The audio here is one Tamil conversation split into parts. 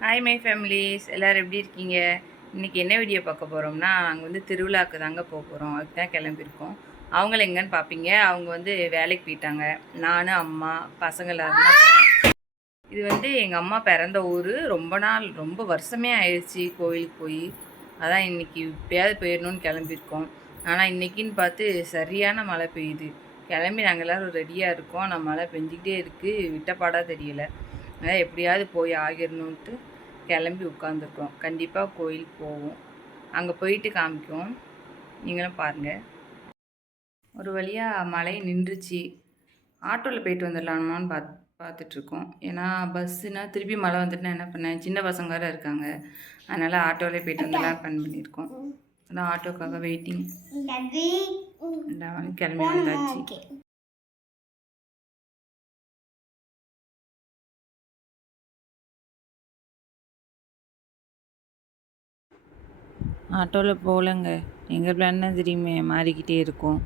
ஹாய் மை ஃபேமிலிஸ் எல்லோரும் எப்படி இருக்கீங்க? இன்றைக்கி என்ன வீடியோ பார்க்க போகிறோம்னா அங்கே வந்து திருவிழாக்கு தாங்க போக போகிறோம் அதுக்கு தான் கிளம்பியிருக்கோம். அவங்கள எங்கன்னு பார்ப்பீங்க அவங்க வந்து வேலைக்கு போயிட்டாங்க. நானும் அம்மா பசங்களாக தான் இது வந்து எங்கள் அம்மா பிறந்த ஊர். ரொம்ப நாள் ரொம்ப வருஷமே ஆயிடுச்சு கோயிலுக்கு போய். அதான் இன்றைக்கி இப்போயாவது போயிடணும்னு கிளம்பியிருக்கோம். ஆனால் இன்றைக்கின்னு பார்த்து சரியான மழை பெய்யுது. கிளம்பி நாங்கள் எல்லோரும் ரெடியாக இருக்கோம். ஆனால் மழை பெஞ்சிக்கிட்டே இருக்குது விட்டப்பாடாக தெரியலை. அதான் எப்படியாவது போய் ஆகிடணுன்ட்டு கிளம்பி உட்காந்துருக்கோம் கண்டிப்பாக கோயில் போவோம். அங்கே போயிட்டு காமிக்கும் நீங்களும் பாருங்கள் ஒரு வழியாக மழை நின்றுச்சு. ஆட்டோவில் போயிட்டு வந்துடலாமான்னு பாத் பார்த்துட்ருக்கோம். ஏன்னா பஸ்ஸுனால் திருப்பி மழை வந்துட்டுனா என்ன பண்ணேன் சின்ன பசங்க வேறு இருக்காங்க. அதனால் ஆட்டோவிலே போயிட்டு வந்துடலாம் பிளான் பண்ணியிருக்கோம். அதான் ஆட்டோக்காக வெயிட்டிங் கிளம்பி வந்தாச்சு. ஆட்டோவில் போகலங்க. எங்கள் பிளான் தெரியுமே? மாறிக்கிட்டே இருக்கும்.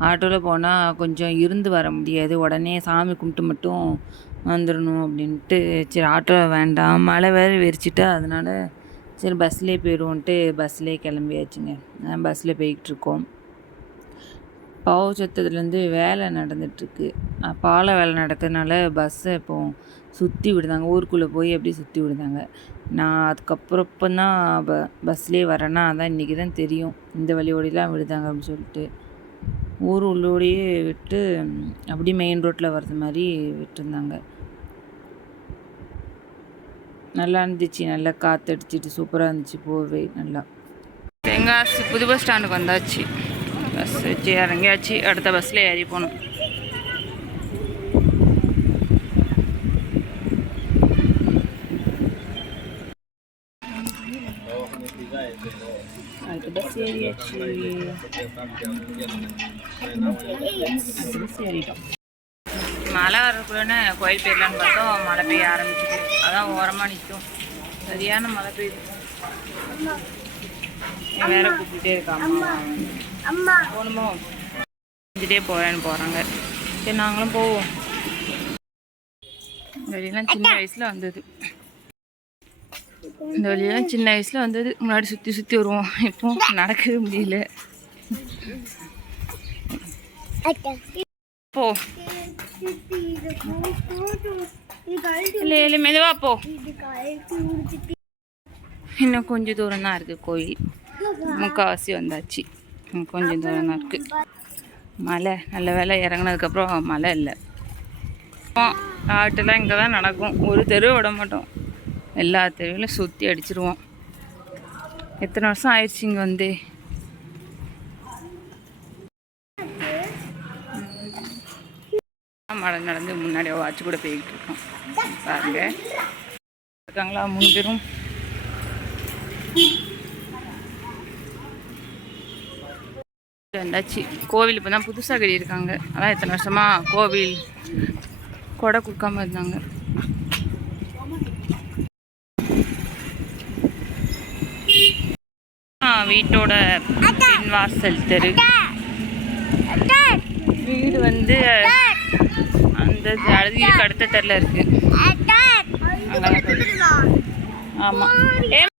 ஆட்டோவில் போனால் கொஞ்சம் இருந்து வர முடியாது. உடனே சாமி கும்பிட்டு மட்டும் வந்துடணும் அப்படின்ட்டு சரி ஆட்டோ வேண்டாம். மழை வேறு வெறிச்சிட்டா அதனால சரி பஸ்லேயே போயிடுவோன்ட்டு பஸ்லேயே கிளம்பியாச்சுங்க. பஸ்ஸில் போய்கிட்டுருக்கோம் பாவச்சத்தத்துலேருந்து வேலை நடந்துகிட்ருக்கு பாலை வேலை நடக்கிறதுனால பஸ்ஸை இப்போ சுற்றி விடுதாங்க. ஊருக்குள்ளே போய் அப்படியே சுற்றி விடுதாங்க. நான் அதுக்கப்புறம் தான் ப பஸ்லேயே வரேன்னா அதான் இன்றைக்கி தான் தெரியும். இந்த வழியோடையெல்லாம் விடுதாங்க அப்படின்னு சொல்லிட்டு. ஊர் உள்ளோடையே விட்டு அப்படியே மெயின் ரோட்டில் வர்றது மாதிரி விட்டுருந்தாங்க. நல்லா இருந்துச்சு. நல்லா காற்றடிச்சிட்டு சூப்பராக இருந்துச்சு போவே நல்லா. தெங்காசி புது பஸ் ஸ்டாண்டுக்கு வந்தாச்சு. பஸ் வச்சு இறங்கியாச்சு. அடுத்த பஸ்ஸில் ஏறி போகணும் பஸ் ஏறியாச்சு மழை வரக்குள்ளே கோயில் போயிடலான்னு பார்த்தோம். மழை பெய்ய ஆரம்பிச்சிது. அதான் ஓரமாக நிற்கும் சரியான மழை பெய்யுது. வேற கூப்பிட்டே இருக்காமா போகணுமோ? செஞ்சுட்டே போகிறேன்னு போகிறாங்க சரி நாங்களும் போவோம். வெளியெல்லாம் சின்ன வயசில் வந்தது. இந்த வழியெல்லாம் சின்ன வயசில் வந்தது முன்னாடி சுற்றி சுற்றி வருவோம். இப்போ நடக்கவே முடியல. போ. இல்லை இல்லை மெதுவா போ. இன்னும் கொஞ்சம் தூரம் தான் இருக்குது கோயில். முக்கால்வாசி வந்தாச்சு. இன்னும் கொஞ்சம் தூரம் தான் இருக்குது மழை நல்ல வேலை இறங்குனதுக்கப்புறம் மழை இல்லை. ஆட்டெல்லாம் இங்கே தான் நடக்கும். ஒரு தெருவை விட மாட்டோம். எல்லா தெருவிலும் சுற்றி அடிச்சிருவோம். எத்தனை வருஷம் ஆயிடுச்சு இங்கே வந்து? மழை நடந்து முன்னாடி வாட்ச் கூட போய்கிட்டு இருக்கோம். பாருங்க. இருக்காங்களா? மூணு பேரும் வந்தாச்சு. கோவில் இப்போ தான் புதுசாக கட்டியிருக்காங்க. அதான் எத்தனை வருஷமாக கோவில் கொடை கொடுக்காம இருந்தாங்க. ஆ, வீட்டோட பின் வாசல் தெரு. வீடு வந்து அந்த அழகிக்கு அடுத்த தெருல இருக்கு. அங்கதான்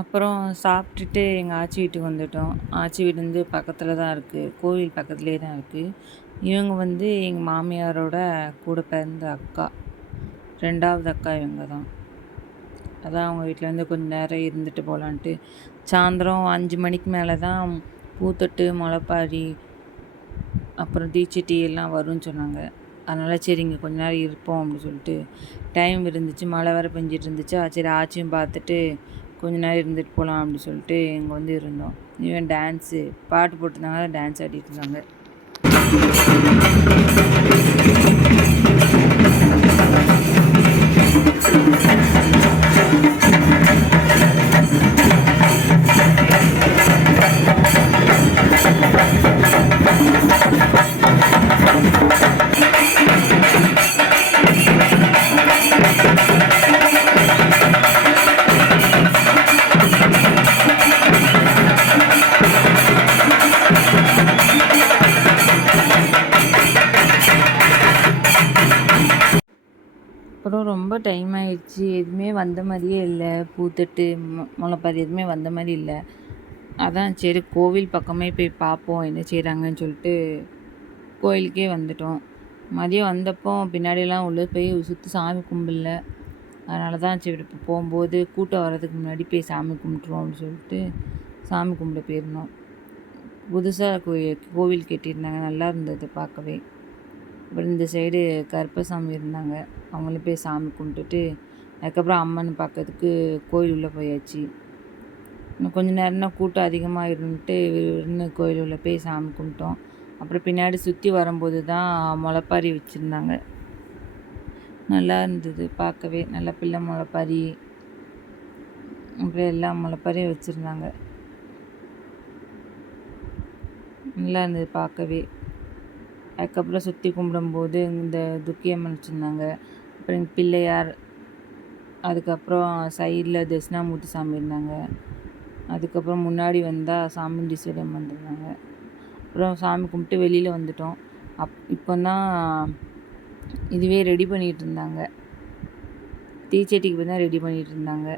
அப்புறம் சாப்பிட்டுட்டு எங்கள் ஆச்சி வீட்டுக்கு வந்துட்டோம். ஆச்சி வீடு வந்து பக்கத்தில் தான் இருக்குது கோவில் பக்கத்துலேயே தான் இருக்குது இவங்க வந்து எங்கள் மாமியாரோட கூட பிறந்த அக்கா. ரெண்டாவது அக்கா இவங்க தான். அதான் அவங்க வீட்டில் வந்து கொஞ்சம் நேரம் இருந்துட்டு போகலான்ட்டு சாயந்தரம் அஞ்சு மணிக்கு மேலே தான் பூத்தொட்டு முளைப்பாரி அப்புறம் தீச்சட்டி எல்லாம் வரும்னு சொன்னாங்க. அதனால் சரி இங்கே கொஞ்ச நேரம் இருப்போம் அப்படின்னு சொல்லிட்டு. டைம் இருந்துச்சு. மழை வேறு பெஞ்சிட்டு இருந்துச்சா. சரி ஆச்சியும் பார்த்துட்டு கொஞ்ச நேரம் இருந்துட்டு போகலாம் அப்படின்னு சொல்லிட்டு இங்கே வந்து இருந்தோம் இவன் டான்ஸு பாட்டு போட்டிருந்தாங்க டான்ஸ் ஆடிட்டு இருந்தாங்க ரொம்ப டைம் ஆயிடுச்சு. எதுவுமே வந்த மாதிரியே இல்லை. பூத்தட்டு மொ முளைப்பாரி எதுவுமே வந்த மாதிரி இல்லை. அதான் சரி கோவில் பக்கமே போய் பார்ப்போம் என்ன செய்கிறாங்கன்னு சொல்லிட்டு கோயிலுக்கே வந்துட்டோம். மதியம் வந்தப்போ பின்னாடியெல்லாம் உள்ளே போய் சுற்றி சாமி கும்பிடல. அதனால தான் சரி இப்போ போகும்போது கூட்டம் வர்றதுக்கு முன்னாடி போய் சாமி கும்பிட்ருவோம் அப்படின்னு சொல்லிட்டு சாமி கும்பிட போயிருந்தோம். புதுசாக கோயில் கோவில் கட்டியிருந்தாங்க. நல்லா இருந்தது பார்க்கவே. அப்புறம் இந்த சைடு கருப்பசாமி இருந்தாங்க. அவங்களும் போய் சாமி கும்பிட்டுட்டு அதுக்கப்புறம் அம்மன் பார்க்கறதுக்கு கோயில் உள்ளே போயாச்சு. இன்னும் கொஞ்சம் நேரம்னா கூட்டம் அதிகமாக இருந்துட்டு இன்னும் கோயில் உள்ளே போய் சாமி கும்பிட்டோம். அப்புறம் பின்னாடி சுற்றி வரும்போது தான் முளைப்பாரி வச்சுருந்தாங்க. நல்லா இருந்தது பார்க்கவே. நல்ல பிள்ளை முளைப்பாரி. அப்புறம் எல்லா முளைப்பாரியும் வச்சுருந்தாங்க. நல்லா இருந்தது பார்க்கவே. அதுக்கப்புறம் சுற்றி கும்பிடும்போது இந்த துக்கியம்மன் வச்சுருந்தாங்க அப்புறம் பிள்ளையார் அதுக்கப்புறம் சைடில் தட்சிணாமூர்த்தி சாமி இருந்தாங்க. அதுக்கப்புறம் முன்னாடி வந்தால் சாமுண்டீஸ்வரி அம்மன் இருந்தாங்க அப்புறம் சாமி கும்பிட்டு வெளியில் வந்துட்டோம். அப் இப்போ தான் இதுவே ரெடி பண்ணிகிட்டு இருந்தாங்க. தீச்சட்டிக்கு போய் தான் ரெடி பண்ணிகிட்டு இருந்தாங்க.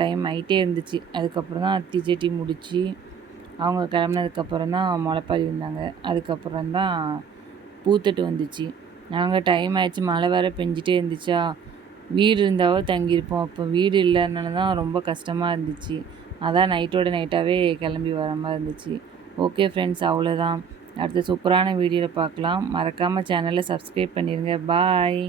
டைம் ஆகிட்டே இருந்துச்சு. அதுக்கப்புறம் தான் தீச்சட்டி முடித்து அவங்க கிளம்புனதுக்கப்புறம் தான் முளைப்பாரி இருந்தாங்க. அதுக்கப்புறம் தான் பூத்துட்டு வந்துச்சு. நாங்கள் டைம் ஆயிடுச்சு. மழை வேறு பெஞ்சிட்டே இருந்துச்சா? வீடு இருந்தாவோ தங்கியிருப்போம். அப்போ வீடு இல்லைனால தான் ரொம்ப கஷ்டமாக இருந்துச்சு. அதான் நைட்டோட நைட்டாகவே கிளம்பி வர மாதிரி இருந்துச்சு. ஓகே ஃப்ரெண்ட்ஸ் அவ்வளோதான் அடுத்த சூப்பரான வீடியோவில் பார்க்கலாம். மறக்காமல் சேனலை சப்ஸ்கிரைப் பண்ணிடுங்க பாய்